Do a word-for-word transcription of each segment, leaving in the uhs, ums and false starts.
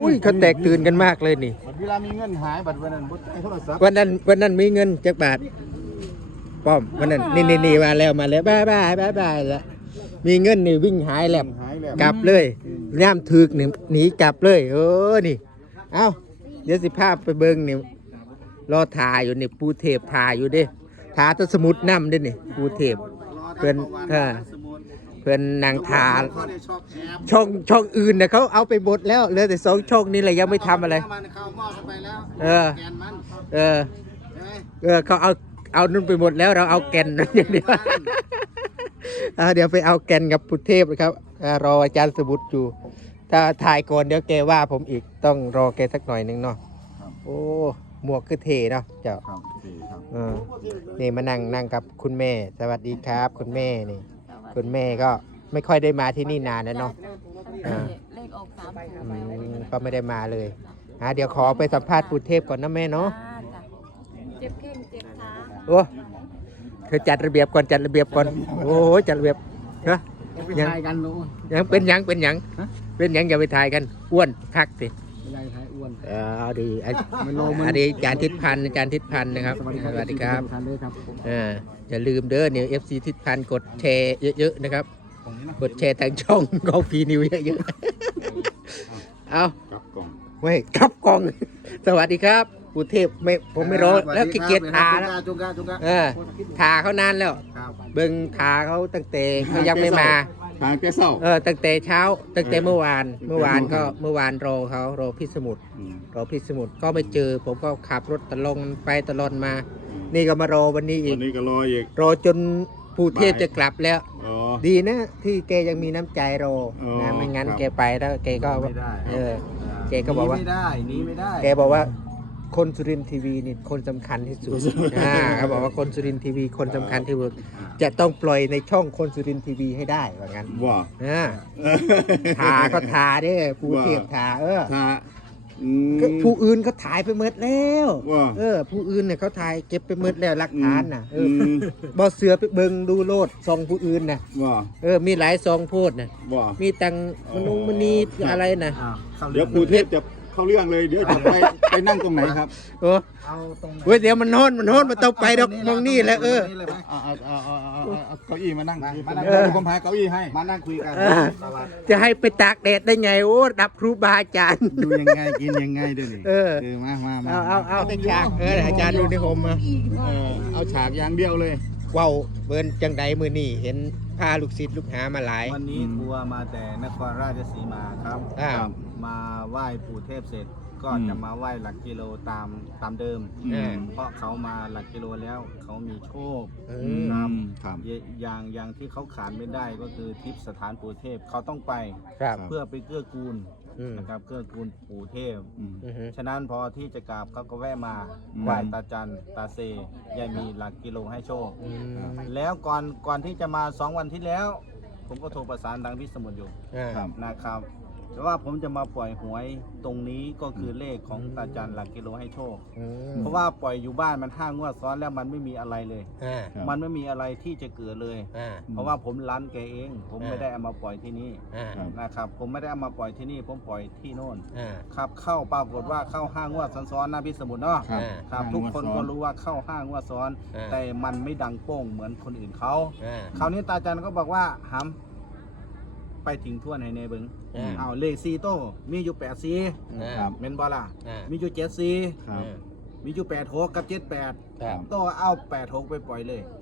อุ้ยเขาแตกตื่นกันมากเลยนี่บัดเวลามีเงินหายบัดวันนั้นบ่ได้โทรศัพท์วันนั้นวันนั้นมีเงินจักบาทป้อมวันนั้นนี่นี่นี่มาแล้วมาแล้วบายบายบายบายแล้วมีเงินนี่วิ่งหายแล้วหายแล้วกลับเลยย่ามถึกนี่หนีกลับเลยเออนี่เอ้าเดี๋ยวสิภาพไปเบิ่งนี่รอถ่ายอยู่นี่ปูเทพถ่ายอยู่เด้ถ่าตะสมุดน้ำเด้นี่ปูเทพเพื่อนเออเพื่อนนางทาช่องช่องอื่นนะเขาเอาไปบดแล้วเหลือแต่สองช่องนี่แหละยังไม่ทำอะไรเออเออเออเขาเอาเอานุ่นไปหมดแล้วเราเอาแกนอย่างเดียวเดี๋ยวไปเอาแกนกับปุเทพนะครับรออาจารย์สมุดอยู่ถ้าถ่ายก่อนเดี๋ยวแกว่าผมอีกต้องรอแกสักหน่อยหนึ่งเนาะโอ้หมวกคือเทเนาะเจ้าเออนี่มานั่งนั่งกับคุณแม่สวัสดีครับคุณแม่นี่คุณแม่ก็ไม่ค่อยได้มาที่นี่นานแล้วเนาะเลขออกสามก็ไม่ได้มาเลยอ่ะเดี๋ยวขอไปสัมภาษณ์ปุเทพก่อนนะแม่เนาะเจ็บแข้งเจ็บขาโอ้เธอจัดระเบียบก่อนจัดระเบียบก่อนโอ้ยจัดระเบียบนะยังกันยังเป็นยังเป็นยังเป็นยังอย่าไปถ่ายกันอ้วนคักสิไม่ได้ถ่ายอ้วนเออดีอันนี้อาจารย์ทิศพันธ์อาจารย์ทิศพันธ์นะครับสวัสดีครับเอออย่าลืมเด้อเนี่ย เอฟ ซี ทิศพันธ์กดแชร์เยอะๆนะครับกดแชร์ทางช่องกอล์ฟพีนิวเยอะๆเอากับกล่องเว้ยกับกล่องสวัสดีครับปูเทพไม่ผมไม่รู้แล้วขี้เกียจทาแล้วเออทาเขานานแล้วเบิ่งทาเขาตั้งแต่เขายังไม่มาทางแกเศร้าเออตั้งแต่เช้าตั้งแต่เมื่อวานเมื่อวานก็เมื่อวานรอเขารอพิสมุทรรอพิสมุทรก็ไม่เจอผมก็ขับรถตะลงไปตลอดมานี่ก็มารอวันนี้อีกวันนี้ก็รออีกรอจนปูเทพจะกลับแล้วดีนะที่แกยังมีน้ำใจรอนะไม่งั้นแกไปแล้วแกก็เออแกก็บอกว่าไม่ได้นี้ไม่ได้แกบอกว่าคนสุรินทร์ทีวีนี่คนสำคัญที่สุดอ่าเขาบอกว่าคนสุรินทร์ทีวีคนสำคัญที่สุดจะต้องปล่อยในช่องคนสุรินทร์ทีวีให้ได้ว่างั้นว่าอ่าทาก็ทาเด้ผู้เทียบทาเออทาผู้อื่นเขาถ่ายไปหมดแล้วเออผู้อื่นเนี่ยเขาถ่ายเก็บไปหมดแล้วหลักฐานน่ะเออบอเสือไปเบิ่งดูโลดซองผู้อื่นน่ะเออมีหลายซองโพดน่ะมีตังมนุษย์มณีอะไรน่ะเดี๋ยวผู้เทพจะเข้าเรื่องเลยเดี๋ยวจะไปไปนั่งตรงไหนครับเออเอาตรงเว้ยเดี๋ยวมันโน่นมันโน่นมันต้องไปดอกมองนี่แหละเออเอาเอาเอาเอาเอาเก้าอี้มานั่งผมพาเก้าอี้ให้มานั่งคุยกันจะให้ไปตากแดดได้ไงโอ้ดับครูบาอาจารย์ดูยังไงกินยังไงด้วยนี่เออมามามาเอาเอาเอาเป็นฉากเอออาจารย์ดูในโฮมมาเออเอาฉากอย่างเดียวเลยว้าวเบิ้นจังใดมือนี่เห็นพาลูกศิษย์ลูกหามาหลายวันนี้ทัวร์มาแต่นครราชสีมาครับมาไหว้ปู่เทพเสร็จก็จะมาไหว้หลักกิโลตามตามเดิมเพราะเขามาหลักกิโลแล้วเขามีโชคครับอย่างอย่างที่เขาขาดไม่ได้ก็คือทิพย์สถานปู่เทพเขาต้องไปเพื่อไปเกื้อกูลนะครับเกื้อกูลปู่เทพฉะนั้นพอที่จะกราบเขาก็แวะมาไหว้ตาจันตาเซยายมีหลักกิโลให้โชคแล้วก่อนก่อนที่จะมาสองวันที่แล้ว ผมก็โทรประสานทางพิสมุทรอยู่นะครับแต่ว่าผมจะมาปล่อยหวยตรงนี้ก็คือเลขของตาจันหลักกิโลให้โชคเพราะว่าปล่อยอยู่บ้านมันห้างวดซ้อนแล้วมันไม่มีอะไรเลยมันไม่มีอะไรที่จะเกิดเลยเพราะว่าผมรั้นแกเอง ผมไม่ได้เอามาปล่อยที่นี่นะครับผมไม่ได้เอามาปล่อยที่นี่ผมปล่อยที่โน่นครับเข้าปรากฏว่าเข้าห้างวดซ้อนๆนะพิสมุทรเนาะครับทุกคนก็รู้ว่าเข้าห้างวดซ้อนแต่มันไม่ดังโป้งเหมือนคนอื่นเขาคราวนี้ตาจันก็บอกว่าหำไปถึงท่วนให้เนเบิงเอาเลขซีโต้มีอยู่แปดซีเมนบอล่ะมีอยู่เจ็ดซีมีอยู่แปดหกกับเจ็ดแปดโต้เอาแปดหกไปปล่อยเลย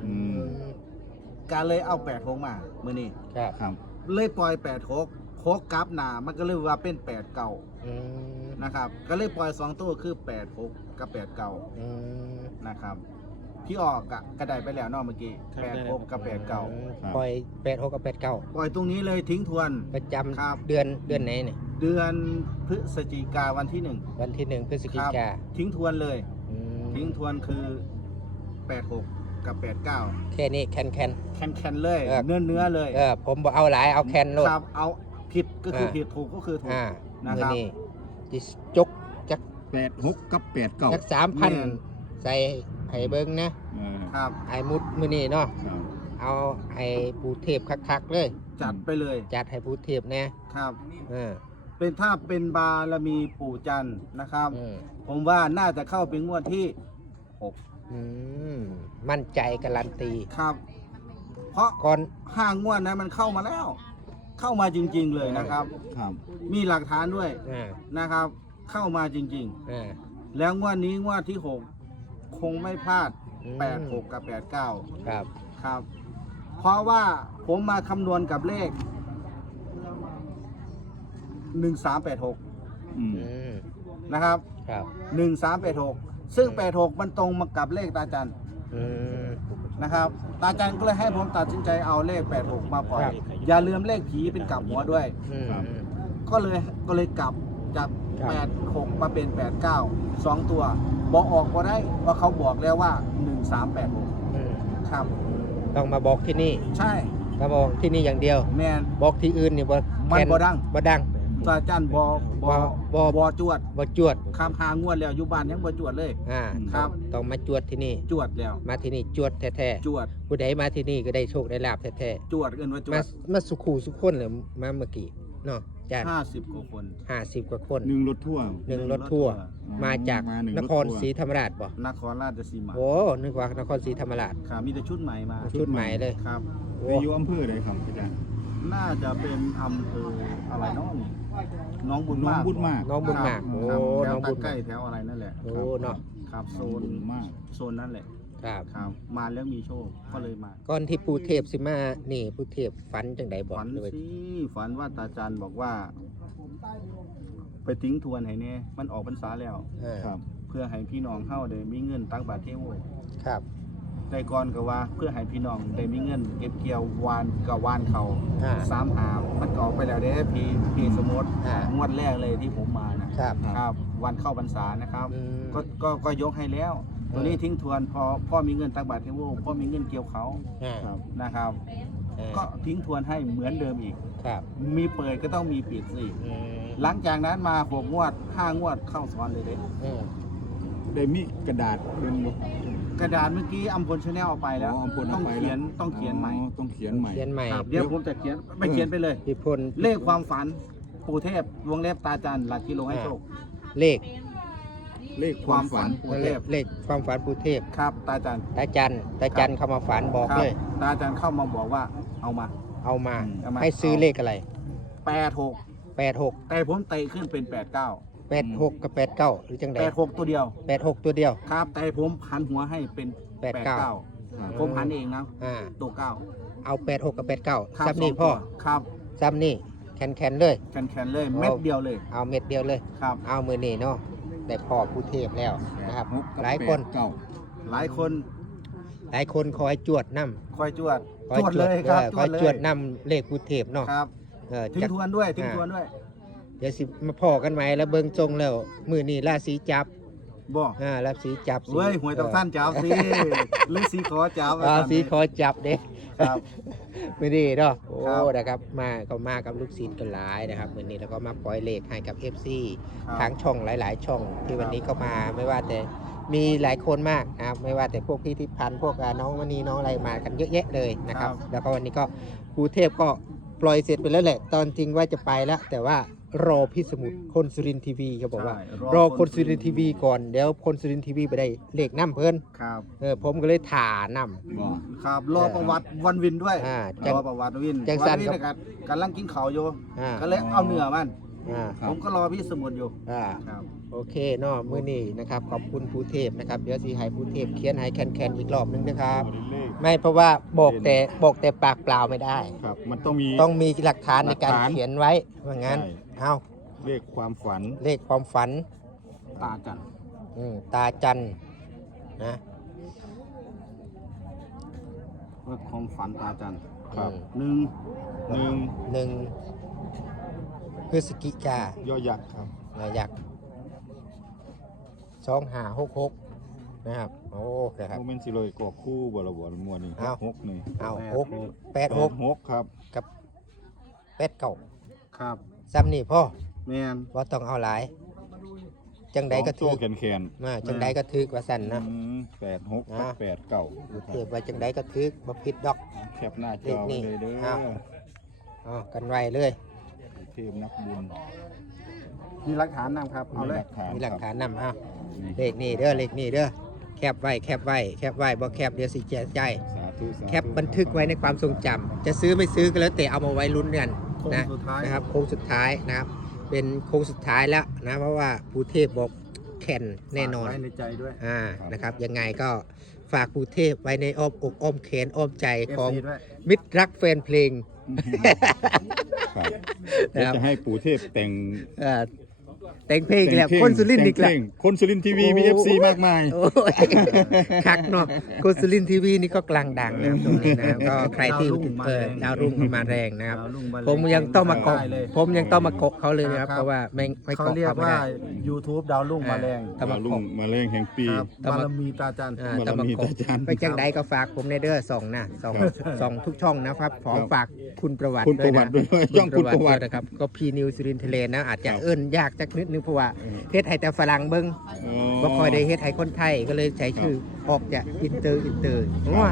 การเลยเอาแปดหกมาเมื่อนี้เลยปล่อยแปดหกหกกับหนามันก็เลยว่าเป็นแปดเก่านะครับก็เลยปล่อยสองตัวคือแปดหกกับแปดเก่านะครับที่ออกกระไดไปแล้วนอกเมื่อกี้แปดหกกับแปดเก่าปล่อยแปดหกกับแปดเก้าปล่อยตรงนี้เลยทิ้งทวนประจำเดือนเดือนไหนเนี่ยเดือนพฤศจิกาวันที่หนึ่งวันที่หนึ่งพฤศจิกาทิ้งทวนเลยทิ้งทวนคือแปดหกกับแปดเก้าแค่นี้แคนแคนแคนแคนเลยเนื้อเนื้อเลยเออผมบอกเอาหลายเอาแคนโลดครับเอาผิดก็คือผิดถูกก็คือถูกนะครับจิจกจักแปดหกกับแปดเก้าจักสามพันใส่ไห้เบิ้งนะครับไอ้มุดมือนี่เนาะเอาไอ้ปูเทพคักๆเลยจัดไปเลยจัดให้ปูเทพแน่ครับเออไปเป็นถ้าเป็นบารมีปู่จันทร์นะครับอืมผมว่าน่าจะเข้าเป็นงวดที่หกอืมมั่นใจการันตีครับ เพราะก่อนห้างวดนั้นมันเข้ามาแล้ว เข้ามาจริง ๆเลยนะครับครับมีหลักฐานด้วยอ่านะครับ เข้ามาจริงอ่าๆ แล้วงวดนี้งวดที่หกคงไม่พลาดอืมแปดหกกับแปดเก้าครับครับ เพราะว่าผมมาคำนวณกับเลขหนึ่งสามแปดหกอืมอืมนะครับครับหนึ่งสามแปดหกซึ่งแปดหกมันตรงมากับเลขตาจันอืมนะครับ ตาจันก็เลยให้ผมตัดสินใจเอาเลขแปดหกมาปล่อยครับอย่าลืมเลขผีเป็นกลับหัวด้วยอืมก็เลยก็เลยกลับจากครับแปดหกมาเป็นแปดเก้าสองตัว บอกออกก็ได้ว่าเขาบอกแล้วว่าหนึ่งสามแปดหกอืมครับต้องมาบอกที่นี่ใช่มาบอกที่นี่อย่างเดียวแมนบอกที่อื่นนี่บ่มันแค่บ่ดังบ่ดังตาจันบอบอบ่บอจวดบ่จวดคำหางวดแล้วอยู่บ้านยังบ่จวดเลยอ่าครับต้องมาจวดที่นี่จวดแล้วมาที่นี่จวดแท้จวดๆผู้ใดมาที่นี่ก็ได้โชคได้ลาบแท้จวดเอินว่าจๆวมาดมาสุขูสุขคนเลยมาเมื่อกี้เนาะจานห้าสิบกว่าคนห้าสิบกว่าคนหนึ่งรถทั่วร์หนึ่งรถทัวร์อ๋อมาจากมาหนึ่งนรถครทัวร์ศรีธรรมราชบ่นครราชสีมาโอ้นึกว่านครศรีธรรมราชครับมีแต่ชุดใหม่มาชุดใหม่เลยครับโอ้ไปอยู่อำเภอใดครับอาจารย์น่าจะเป็นอำเภออะไรเน้องน้องบุญน้องมากบุญมากน้องบุญมากครับโอ้แถน้วองตะบุญใกล้มากแถวอะไรนั่นแหละโอ้เนาะครับโซนบุญมากโซนนั่นแหละครับครับ มาแล้วมีโชคก็เลยมาก่อนที่ปู่เทพสิมานี่ปู่เทพฝันจังใดบอกฝันเลยสิฝันว่าตาจันบอกว่า ไปทิ้งทวนให้เนี่ยมันออกพรรษาแล้วอ่าครับเพื่อให้พี่น้องเข้าได้มีเงินตักบาตรเทโวครับแต่ก่อนก็ว่าเพื่อให้พี่น้องได้มีเงิน เก็บเกี่ยววานกับวานเขาอ่าสามหามันก็ออกไปแล้วเด้พีพีสมุดอ่างวดแรกเลยที่ผมมานะครับ ครับวันเข้าพรรษานะครับอืมก็ก็ก็ยกให้แล้ว ตัวนี้ทิ้งทวนพอพ่อมีเงินตักบาตรเทโวพ่อมีเงินเกี่ยวเขาอ่าครับนะครับอ่าก็ทิ้งทวนให้เหมือนเดิมอีกครับมีเปิดก็ต้องมีปิดสิอืมหลังจากนั้นมาหกงวดห้างวดเข้าซ้อนเลยเด้อืมได้มีกระดาษเป็นอยู่กระดาษเมื่อกี้อัมพลชาแนลเอาไปแล้วอ๋ออำพลต้เอาองไปเขียนแล้วต้องเขียนใหม่อ๋อต้องเขียนใหม่เขียนใหม่ครับเดี๋ยวผมจะเขียนไปเขียนไปเลยพี่พลเลขความฝันปู่เทพวงเล็บตาจันหลักกิโลให้โชคเลขเลขความฝันปู่เทเลพขเลขความฝันปู่เทพครับตาจันตาจันตาจันเข้ามาฝันบอกครับเลยตาจันเข้ามาบอกว่าเอามาเอามาเอามาให้ซื้อเลขอะไรแปดหกแปดหกแต่ผมเตะขึ้นเป็นแปดเก้าแปดหกกับแปดเก้าหรือจังใดแปดหกตัวเดียวแปดหกตัวเดียวครับ แต่ผมหันหัวให้เป็นแปดเก้าครับผมหันเองนะอ่าตัวเก้าเอาแปดหกกับแปดเก้าครับซ้ำนี่สงพ่อตัวครับซ้ำนี่แคนแคนเลยแคนแคนๆเลยเม็ดเดียวเลยเอาเม็ดเดียวเลยครับเอามือนี่เนาะได้พ่อผู้เทพแล้วนะครับหกกับหลายคนแปดเก้าหลายคนหลายคนคอยจวดน้คอยจวดำคอยจวดเลยครับออจคว อยดเลยจวดน้ำเลขผู้เทพเนาะครับเออทิ้งจากทวนด้วยทิ้งทวนด้วยเดี๋ยวสิมาพ่อกันไหมแล้วเบิ่งทรงแล้ว มือนี่ราศีจับบ่อ่าราศีจับสิเว้ยหวยต้องสั้นจับสิหรือสีขอจับราศีขอจับเด้ครับมือนี่เนาะโอ้ครับนะครับมาก็มากับลูกศิษย์กันหลายนะครับมือนี้แล้วก็มาปล่อยเลขให้กับ เอฟ ซีครับทางช่องหลาย ๆ ช่อง ที่วันนี้ก็มาไม่ว่าแต่มีหลายคนมากนะครับไม่ว่าแต่พวกพี่ทิพย์พันธ์พวกอ่าน้องมณีน้องอะไรมากันเยอะแยะเลยนะครับครับแล้วก็วันนี้ก็ครูเทพก็ปล่อยเสร็จไปแล้วแหละ ตอนจริงว่าจะไปแล้ว แต่ว่ารอพี่สมุทรคนสุรินทร์ทีวีเขาบอกว่าใช่รอคนสุรินทร์ทีวีก่อนเดี๋ยวคนสุรินทร์ทีวีไปได้เลขน้ำเพิ่นครับเออผมก็เลยถ่าน้บ่ครับรอประวัติวันวินด้วยอ่าจังรอประวัติวินจังวัสั้นวินครับนะครับกำลังกินข้าวอยู่ำอ่าก็เลยเอาเนื้อมันอ่าครับผมก็รอพี่สมุนอยู่อ่าครับโอเคเนาะมื้อนี้นะครับขอบคุณภูเทพนะครับเดี๋ยวสิให้ภูเทพเขียนให้แคนๆอีกรอบนึงนะครับเลขไม่เพราะว่าบอกแต่บอกแต่ปากเปล่าไม่ได้ครับ มันต้องมีต้องมีหลักฐานในการหลักฐานเขียนไว้ว่างั้นใช่เอาเลขความฝันเลขความฝันตาจันอืมตาจันนะเพื่อความฝันตาจันครับอืมหนึ่งหนึ่งหนึ่งพฤศจิกายอยักษ์ครับนยักษ์สองห้าหกหกนะครับโอ้นะครับโมเมนต์สิเลยกอกคู่บรบรมวลนี่อ้าวหกนี่เอาหกแปดแปหดกหกครับกับแปดเก้าครับซ้ำนี่พ่อแมนว่าต้องเอาหลาย จังใดก็สถืองอตัวแขนแขนมาจังใดก็ถือว่าสั่นนะแปดหกอ่าแปดเก้าอยู่เทียบว่าจังใดก็ถือบ่ผิดดอกแคปหน้าจอเลขนี่ไว้เลยเด้ออ้าว อ๋อกันไว้เลยเทพนักบุญมีหลักฐานนำครับเอาเลยมีหลักฐานนำเอาเลขนี่เด้อเลขนี่เด้อแคปไว้แคปไว้แคปไว้บ่แคปเดี๋ยวสิเสียใจสาธุสาธุแคปบันทึกไว้ในความทรงจำจะซื้อไม่ซื้อก็แล้วแต่เอามาไว้ลุ้นกันโค้งนะสุดท้ายนะครับโค้งสุดท้ายนะครับ เป็นโค้งสุดท้ายแล้วนะเพราะว่าปูเทพบอกแข่นแน่นอนฝากไว้ในใจด้วยอ่านะครับยังไงก็ฝากปูเทพไว้ในอ้อมอกอ้อมแขนอ้อมใจของเอฟซี ด้วยมิตรรักแฟนเพลงครับเดี๋ยวจะให้ปู่เทพแต่งเอ่อแต่งเพลงอีกแล้วคนสุรินทร์อีกแล้วแต่งเพลงคนสุรินทร์ทีวีมี เอฟ ซี มากมายโอ้ยคักเนาะคนสุรินทร์ทีวีนี่ก็กลางดังนะครับตรงนี้นะครับก็ใครที่ดาวรุ่งมาเอแรอง ดาวรุ่งมาแรงนะครับดาวรุ่งาแรงผมยังต้องมาเกาะได้เลยผมยังต้องมาเกาะเขาเลยนะครับครับเพราะว่าไม่ไม่เขาเกาะเรียกเขาไม่ว่าได้ YouTube ดาวรุ่งมาแรงต้องมาลุงเกาะมาแรงแห่งปีครับต้องบามารมีตาจันทร์อ่าบารต้องมามีเกาะตาจันไปจังใดก็ฝากผมในเด้อสองนะสองสองทุกช่องนะครับขอครับฝากคุณประวัติคุณประวัติด้วยช่องคุณประวัติด้วยนะครับก็พีนิวซิรินทะเลนะอาจจะครับเอิ้นยากจักนิดนึงเพราะว่าเฮ็ดให้แต่ฝรั่งเบิ่ง บ่ค่อยได้เฮ็ดให้คนไทยก็เลยใช้ชื่อออกจากอินเตอร์อินเตอร์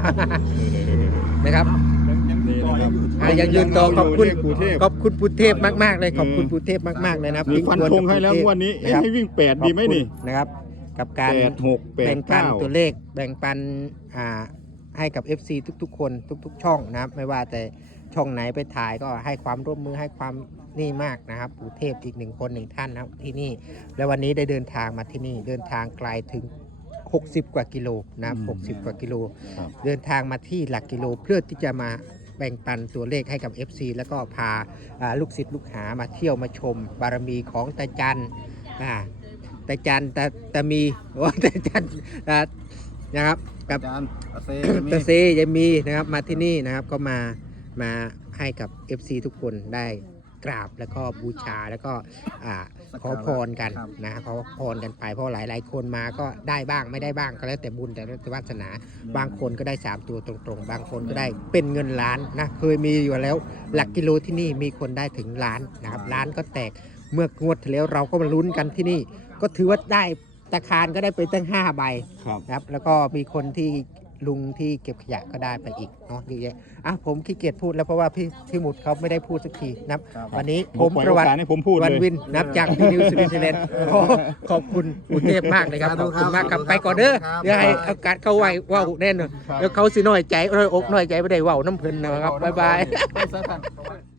นะครับนี่นะครับอ่ะยังยืนต่อขอบคุณเรียกปู่เทพขอบคุณปูเทพมากๆเลยขอบคุณปูเทพมากๆเลยนะครับมีฟันธงให้แล้วงวันนี้เอ๊ะนะครับให้วิ่งแปดดีไหมนี่ขอบคุณนะครับ กับการแปดหกแปดแบ่งปันเก้าตัวเลขแบ่งปันอ่าให้กับ เอฟ ซี ทุกๆ คนทุกๆ ช่องนะครับ ไม่ว่าแต่ช่องไหนไปถ่ายก็ให้ความร่วมมือให้ความนี่มากนะครับปู่เทพอีกหนึ่งคนหนึ่งท่านนะครับที่นี่ และวันนี้ได้เดินทางมาที่นี่เดินทางไกลถึง หกสิบ กว่ากิโลนะครับอืมหกสิบ กว่ากิโลครับเดินทางมาที่หลักกิโลเพื่อที่จะมาแบ่งปันตัวเลขให้กับ เอฟ ซี แล้วก็พาอ่าลูกศิษย์ลูกหามาเที่ยวมาชมบารมีของตาจันอ่าตาจันตาตามีโอ้ตาจันอ่านะครับกับอาจารย์อาเซตาเซยายมีนะครับมาที่นี่นะครับก็มามาให้กับ เอฟ ซี ทุกคนได้กราบแล้วก็บูชาแล้วก็อ่าขอพรกันนะขอพรกันไปเพราะหลาย ๆ คนมาก็ได้บ้างไม่ได้บ้างก็แล้วแต่บุญแต่แล้วแต่วาสนา บางคนก็ได้สามตัวตรงๆ บางคนก็ได้เป็นเงินล้านนะเคยมีอยู่แล้วหลักกิโลที่นี่มีคนได้ถึงล้านนะครับล้านก็แตกเมื่องวดที่แล้วเราก็มาลุ้นกันที่นี่ ก็ถือว่าได้ตะคารก็ได้ไปตั้งห้าใบครับนะครับแล้วก็มีคนที่ลุงที่เก็บขยะก็ได้ไปอีกเนาะเยอะแยะอ่ะผมขี้เกียจพูดแล้วเพราะว่าพี่พี่หมุดเขาไม่ได้พูดสักทีนะครับครับวันนี้ผผม มปล่อยประวัติโอกาสให้ผมพูดวันเลยวินนับจากพีนิวสุรินทร์ไทยแลนด์ขอขอบคุณคุณเทพมากเลยครับขอบคุณมากครับไปก่อนเด้อเดี๋ยวให้โอกาสเขาไว้ว่าวแน่นอนแล้วเขาสิน้อยใจน้อยอกน้อยใจไม่ได้ว่าวน้ำเพลินนะครับบ๊ายบายไปซะท่าน